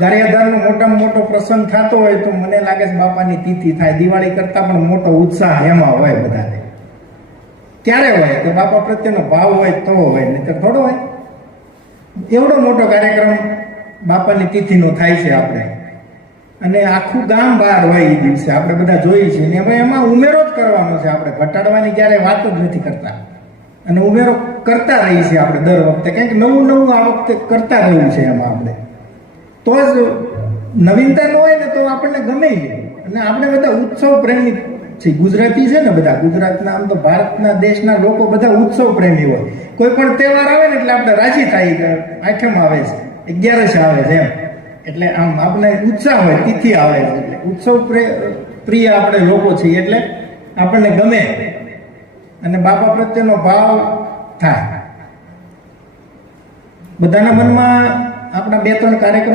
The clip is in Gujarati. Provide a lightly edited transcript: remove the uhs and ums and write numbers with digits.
ગારિયાધારનો મોટામાં મોટો પ્રસંગ થતો હોય તો મને લાગે છે બાપાની તિથિ થાય. દિવાળી કરતા પણ મોટો ઉત્સાહ એમાં હોય બધાને. ક્યારે હોય કે બાપા પ્રત્યેનો ભાવ હોય તો હોય, નહીતર થોડો હોય. એવડો મોટો કાર્યક્રમ બાપાની તિથિનો થાય છે આપણે, અને આખું ગામ બહાર હોય એ દિવસે આપણે બધા જોઈએ છીએ. ને એમાં ઉમેરો જ કરવાનો છે આપણે, ઘટાડવાની ક્યારેય વાત જ નથી કરતા, અને ઉમેરો કરતા રહીએ છીએ આપણે દર વખતે. કંઈક નવું નવું આ વખતે કરતા રહ્યું છે એમાં આપણે, તો જ નવીનતા ન હોય ને તો આપણને ગમે. અને આપણે બધા ઉત્સવ પ્રેમી છે, ગુજરાતી છે ને બધા, ગુજરાતના આમ તો ભારતના દેશના લોકો બધા ઉત્સવ પ્રેમી હોય. કોઈ પણ તહેવાર આવે ને એટલે આપણે રાજી થાય કે આઠમ આવે છે, 11 આવે છે એમ, એટલે આમ આપણે ઉત્સાહ હોય, તિથિ આવે છે એટલે ઉત્સવ પ્રિય આપણે લોકો છીએ, એટલે આપણને ગમે અને બાપા પ્રત્યેનો ભાવ થાય. બધાના મનમાં આપણા 2-3 કાર્યક્રમ